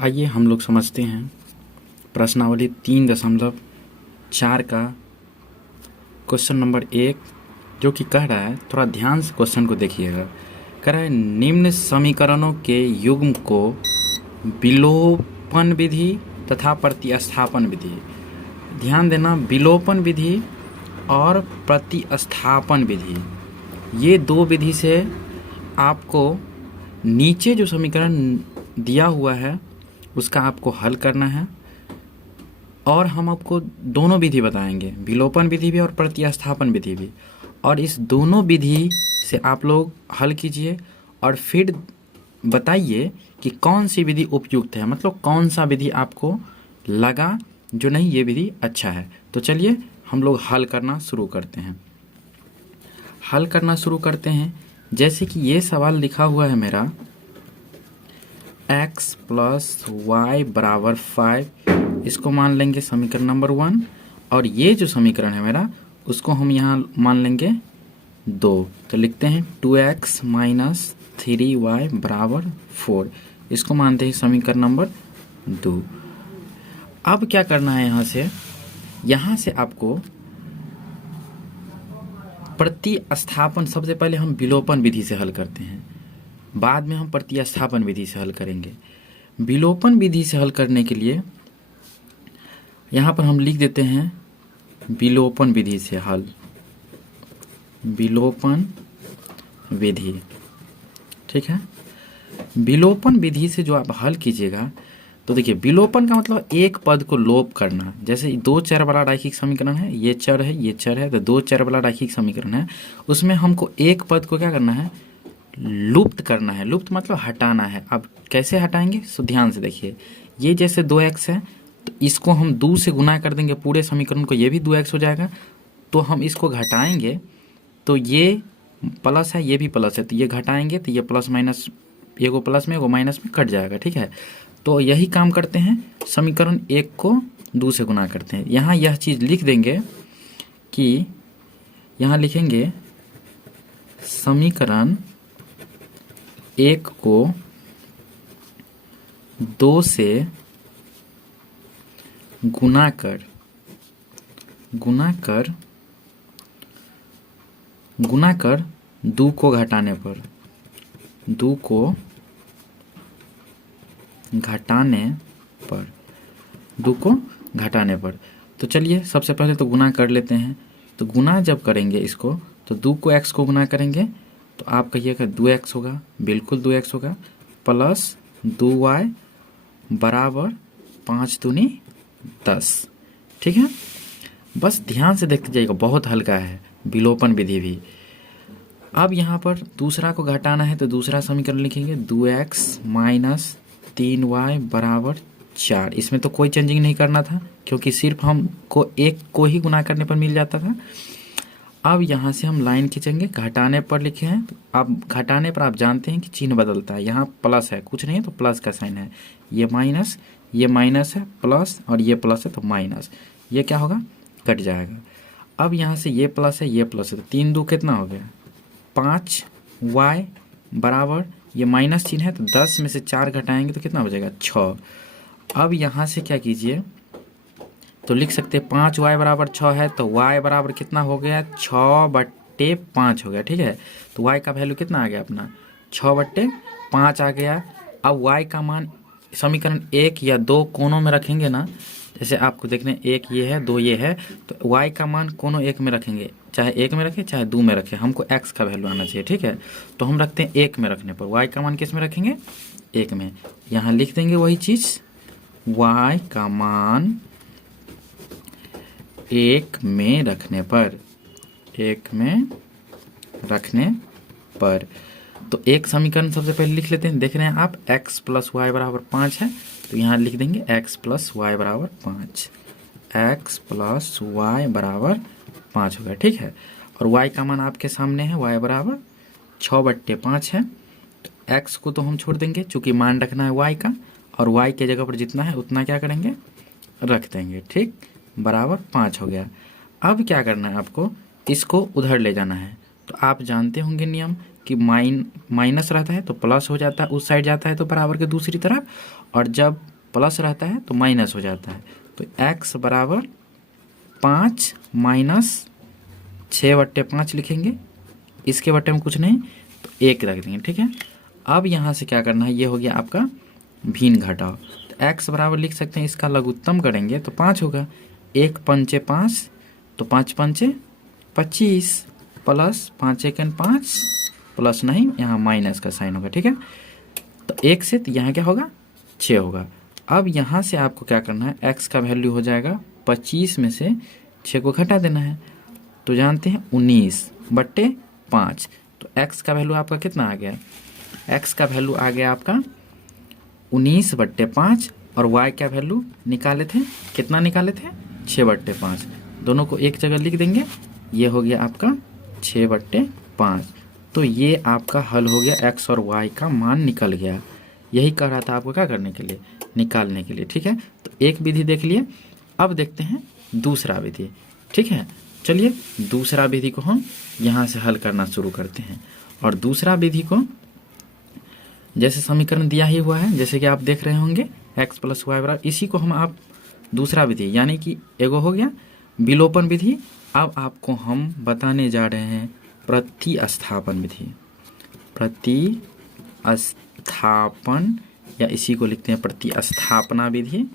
आइए हम लोग समझते हैं प्रश्नावली 3.4 का क्वेश्चन नंबर 1, जो कि कह रहा है, थोड़ा ध्यान से क्वेश्चन को देखिएगा। कह रहा है निम्न समीकरणों के युग्म को विलोपन विधि तथा प्रतिस्थापन विधि, ध्यान देना, विलोपन विधि और प्रतिस्थापन विधि, ये दो विधि से आपको नीचे जो समीकरण दिया हुआ है उसका आपको हल करना है। और हम आपको दोनों विधि बताएंगे, विलोपन विधि भी और प्रतिस्थापन विधि भी। और इस दोनों विधि से आप लोग हल कीजिए और फिर बताइए कि कौन सी विधि उपयुक्त है, मतलब कौन सा विधि आपको लगा जो नहीं ये विधि अच्छा है। तो चलिए हम लोग हल करना शुरू करते हैं। जैसे कि ये सवाल लिखा हुआ है मेरा, x प्लस वाई बराबर 5, इसको मान लेंगे समीकरण नंबर 1। और ये जो समीकरण है मेरा, उसको हम यहाँ मान लेंगे 2। तो लिखते हैं 2x माइनस 3y बराबर 4, इसको मानते हैं समीकरण नंबर 2। अब क्या करना है, यहाँ से आपको प्रतिस्थापन, सबसे पहले हम विलोपन विधि से हल करते हैं, बाद में हम प्रतिस्थापन विधि से हल करेंगे। विलोपन विधि से हल करने के लिए यहाँ पर हम लिख देते हैं विलोपन विधि से हल, विलोपन विधि, ठीक है। विलोपन विधि से जो आप हल कीजिएगा, तो देखिए विलोपन का मतलब एक पद को लोप करना। जैसे दो चर वाला रैखिक समीकरण है, ये चर है ये चर है, तो दो चर वाला रैखिक समीकरण है, उसमें हमको एक पद को क्या करना है, लुप्त करना है। लुप्त मतलब हटाना है। अब कैसे हटाएंगे, सो ध्यान से देखिए। ये जैसे 2x है, तो इसको हम 2 से गुना कर देंगे पूरे समीकरण को, ये भी 2x हो जाएगा। तो हम इसको घटाएंगे, तो ये प्लस है ये भी प्लस है, तो ये घटाएंगे तो ये प्लस माइनस, एगो प्लस में एगो माइनस में कट जाएगा, ठीक है। तो यही काम करते हैं, समीकरण 1 को 2 से गुना करते हैं। यहाँ यह चीज़ लिख देंगे कि यहाँ लिखेंगे समीकरण 1 को 2 से गुना कर 2 को घटाने पर, 2 को घटाने पर। तो चलिए सबसे पहले तो गुना कर लेते हैं। तो गुना जब करेंगे इसको, तो 2 को x को गुना करेंगे, तो आप कहिएगा 2x होगा, बिल्कुल 2x होगा, प्लस 2y बराबर 5 दूनी 10, ठीक है। बस ध्यान से देखते जाइएगा, बहुत हल्का है विलोपन विधि भी। अब यहाँ पर दूसरा को घटाना है, तो दूसरा समीकरण लिखेंगे 2x माइनस 3y बराबर 4। इसमें तो कोई चेंजिंग नहीं करना था, क्योंकि सिर्फ हमको एक को ही गुना करने पर मिल जाता था। अब यहाँ से हम लाइन खींचेंगे, घटाने पर लिखे हैं। अब घटाने पर आप जानते हैं कि चिन्ह बदलता है, यहाँ प्लस है, कुछ नहीं है तो प्लस का साइन है, ये माइनस है, प्लस, और ये प्लस है तो माइनस, ये क्या होगा, कट जाएगा। अब यहाँ से ये प्लस है तो 3 2 कितना हो गया, 5y बराबर, ये माइनस चिन्ह है तो 10 में से 4 घटाएंगे तो कितना हो जाएगा, 6। अब यहाँ से क्या कीजिए, तो लिख सकते हैं 5y बराबर 6 है, तो y बराबर कितना हो गया, 6/5 हो गया, ठीक है। तो y का वैल्यू कितना आ गया अपना, 6/5 आ गया। अब y का मान समीकरण 1 या 2 कोनों में रखेंगे ना, जैसे आपको देखने 1 ये है 2 ये है, तो y का मान कोनों 1 में रखेंगे, चाहे 1 में रखें चाहे 2 में रखें, हमको x का वैल्यू आना चाहिए, ठीक है। तो हम रखते हैं 1 में रखने पर, y का मान किस में रखेंगे, 1 में। यहाँ लिख देंगे वही चीज़, y का मान 1 में रखने पर, तो एक समीकरण सबसे पहले लिख लेते हैं। देख रहे हैं आप, x प्लस वाई बराबर 5 है, तो यहाँ लिख देंगे x प्लस वाई बराबर 5, x प्लस वाई बराबर 5 होगा, ठीक है। और y का मान आपके सामने है, y बराबर 6/5 है। तो x को तो हम छोड़ देंगे, चूँकि मान रखना है y का, और y के जगह पर जितना है उतना क्या करेंगे, रख देंगे, ठीक, बराबर 5 हो गया। अब क्या करना है आपको, इसको उधर ले जाना है। तो आप जानते होंगे नियम कि माइनस रहता है तो प्लस हो जाता है, उस साइड जाता है तो बराबर के दूसरी तरफ, और जब प्लस रहता है तो माइनस हो जाता है। तो x बराबर 5 माइनस 6/5 लिखेंगे, इसके बट्टे में कुछ नहीं तो 1 रख देंगे, ठीक है। अब यहाँ से क्या करना है, ये हो गया आपका भिन्न घटाव। तो x बराबर लिख सकते हैं, इसका लघुत्तम करेंगे तो 5 होगा, 1 पंचे 5 तो 5 पंचे 25 प्लस 5 एकन 5 प्लस नहीं, यहाँ माइनस का साइन होगा, ठीक है। तो 1 से तो यहाँ क्या होगा 6 होगा। अब यहाँ से आपको क्या करना है, x का वैल्यू हो जाएगा 25 में से 6 को घटा देना है, तो जानते हैं 19/5। तो x का वैल्यू आपका कितना आ गया, x का वैल्यू आ गया आपका 19/5, और y का वैल्यू निकाले थे, कितना निकाले थे 6/5। दोनों को एक जगह लिख देंगे, ये हो गया आपका 6/5। तो ये आपका हल हो गया, x और y का मान निकल गया। यही कह रहा था आपको क्या करने के लिए, निकालने के लिए, ठीक है। तो एक विधि देख लिए, अब देखते हैं दूसरा विधि, ठीक है। चलिए दूसरा विधि को हम यहाँ से हल करना शुरू करते हैं। और दूसरा विधि को जैसे समीकरण दिया ही हुआ है, जैसे कि आप देख रहे होंगे x + y बराबर, इसी को हम आप दूसरा विधि यानी कि एगो हो गया विलोपन विधि। अब आपको हम बताने जा रहे हैं प्रतिस्थापन विधि। प्रतिस्थापन या इसी को लिखते हैं प्रतिस्थापना विधि।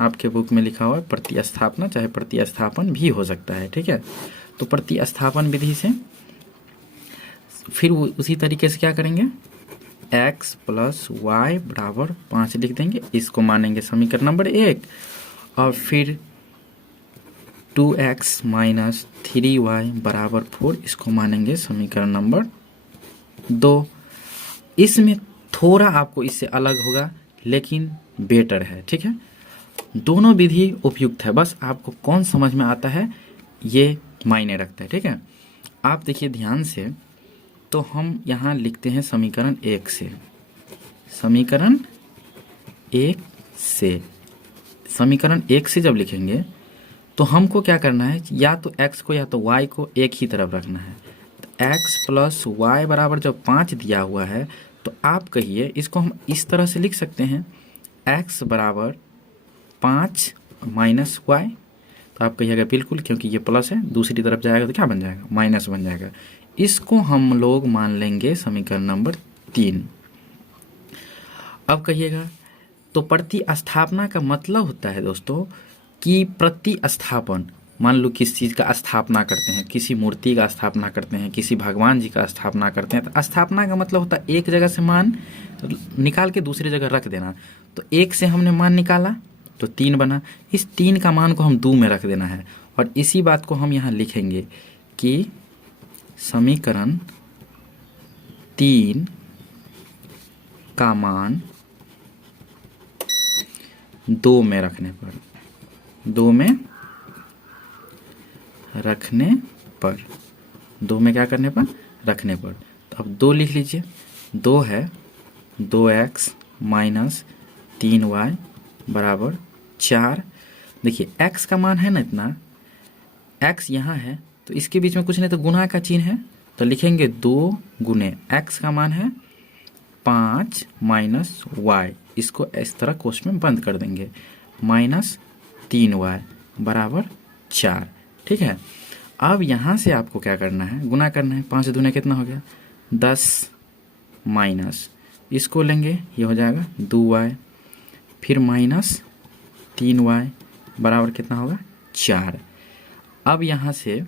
आपके बुक में लिखा हुआ है प्रतिस्थापना, चाहे प्रतिस्थापन भी हो सकता है, ठीक है। तो प्रतिस्थापन विधि से फिर उसी तरीके से क्या करेंगे, x + y बराबर 5 लिख देंगे, इसको मानेंगे समीकरण नंबर 1। और फिर 2x - 3y बराबर 4, इसको मानेंगे समीकरण नंबर 2। इसमें थोड़ा आपको इससे अलग होगा लेकिन बेटर है, ठीक है। दोनों विधि उपयुक्त है, बस आपको कौन समझ में आता है ये मायने रखता है, ठीक है। आप देखिए ध्यान से, तो हम यहाँ लिखते हैं समीकरण 1 से, समीकरण 1 से, समीकरण 1 से जब लिखेंगे तो हमको क्या करना है, या तो x को या तो y को एक ही तरफ रखना है। तो x + y बराबर जब 5 दिया हुआ है तो आप कहिए इसको हम इस तरह से लिख सकते हैं, x बराबर 5 माइनस y। तो आप कहिएगा बिल्कुल, क्योंकि ये प्लस है, दूसरी तरफ जाएगा तो क्या बन जाएगा, माइनस बन जाएगा। इसको हम लोग मान लेंगे समीकरण नंबर 3। अब कहिएगा, तो प्रतिस्थापना का मतलब होता है दोस्तों कि प्रतिस्थापन, मान लो किस चीज़ का स्थापना करते हैं, किसी मूर्ति का स्थापना करते हैं, किसी भगवान जी का स्थापना करते हैं, तो स्थापना का मतलब होता है एक जगह से मान निकाल के दूसरी जगह रख देना। तो 1 से हमने मान निकाला तो 3 बना, इस 3 का मान को हम 2 में रख देना है। और इसी बात को हम यहाँ लिखेंगे कि समीकरण 3 का मान 2 में रखने पर, 2 में रखने पर, 2 में क्या करने पर, रखने पर। तो अब 2 लिख लीजिए, 2 है 2x - 3y बराबर 4। देखिए x का मान है ना इतना, x यहाँ है तो इसके बीच में कुछ नहीं तो गुना का चिन्ह है, तो लिखेंगे 2 गुने x का मान है 5 माइनस y, इसको इस तरह कोष्ठ में बंद कर देंगे, -3y बराबर 4, ठीक है। अब यहाँ से आपको क्या करना है, गुना करना है, 5 दूने कितना हो गया 10 माइनस, इसको लेंगे ये हो जाएगा 2y, फिर -3y बराबर कितना होगा 4। अब यहाँ से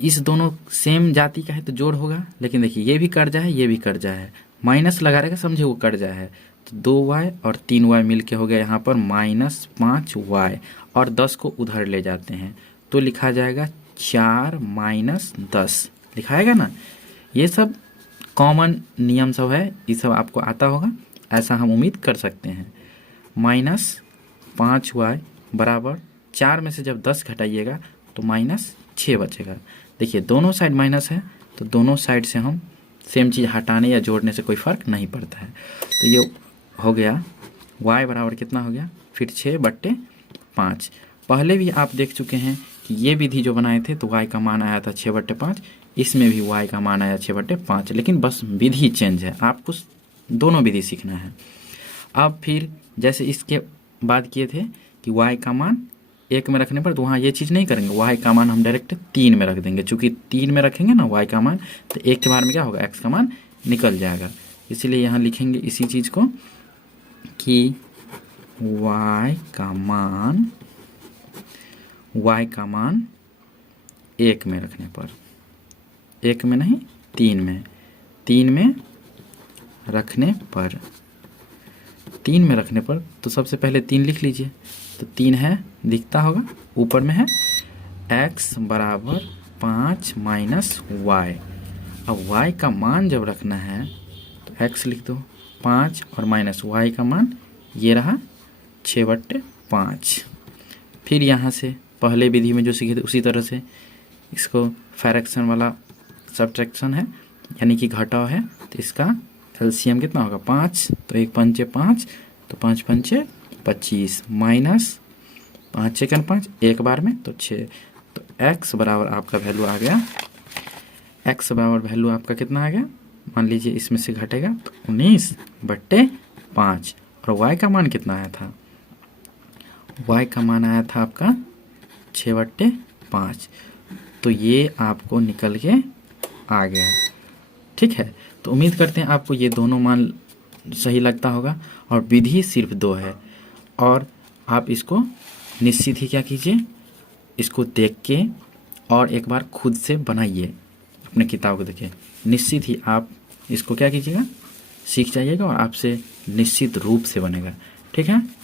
इस दोनों सेम जाति का है तो जोड़ होगा, लेकिन देखिए ये भी कर्जा है, ये भी कर्जा है, माइनस लगा रहेगा, समझे वो कर्जा है। तो 2y और 3y मिल के हो गया यहाँ पर -5y, और 10 को उधर ले जाते हैं तो लिखा जाएगा 4 - 10, लिखाएगा ना। ये सब कॉमन नियम सब है, ये सब आपको आता होगा, ऐसा हम उम्मीद कर सकते हैं। -5y बराबर 4 में से जब 10 घटाइएगा तो -6 बचेगा। देखिए दोनों साइड माइनस है तो दोनों साइड से हम सेम चीज़ हटाने या जोड़ने से कोई फ़र्क नहीं पड़ता है। तो ये हो गया y बराबर कितना हो गया, फिर 6/5। पहले भी आप देख चुके हैं कि ये विधि जो बनाए थे तो y का मान आया था 6/5, इसमें भी y का मान आया 6/5, लेकिन बस विधि चेंज है, आपको दोनों विधि सीखना है। अब फिर जैसे इसके बाद किए थे कि y का मान 1 में रखने पर, तो वहाँ ये चीज़ नहीं करेंगे, y का मान हम डायरेक्ट 3 में रख देंगे। चूँकि 3 में रखेंगे ना y का मान, तो 1 के बाहर में क्या होगा, x का मान निकल जाएगा। इसलिए यहाँ लिखेंगे इसी चीज़ को कि y का मान 1 में रखने पर, 1 में नहीं 3 में, 3 में रखने पर, 3 में रखने पर, तो सबसे पहले 3 लिख लीजिए। तो 3 है, दिखता होगा ऊपर में है, x बराबर 5 माइनस y। अब y का मान जब रखना है तो x लिख दो 5 और माइनस y का मान ये रहा 6/5। फिर यहाँ से पहले विधि में जो सीखे थे उसी तरह से इसको फ्रैक्शन वाला सब्ट्रैक्शन है, यानी कि घटाव है, तो इसका एलसीएम कितना होगा 5, तो 1 पंचे 5, तो 5 पंचे 25 माइनस 5 सेकंड 5 एक बार में तो 6। तो x बराबर आपका वैल्यू आ गया, x बराबर वैल्यू आपका कितना आ गया, मान लीजिए इसमें से घटेगा तो 19/5। और y का मान कितना आया था, y का मान आया था आपका 6/5। तो ये आपको निकल के आ गया। ठीक है, तो उम्मीद करते हैं आपको ये दोनों मान सही लगता होगा। और विधि सिर्फ 2 है, और आप इसको निश्चित ही क्या कीजिए, इसको देख के और एक बार खुद से बनाइए, अपने किताब को देखिए, निश्चित ही आप इसको क्या कीजिएगा, सीख जाइएगा और आपसे निश्चित रूप से बनेगा। ठीक है।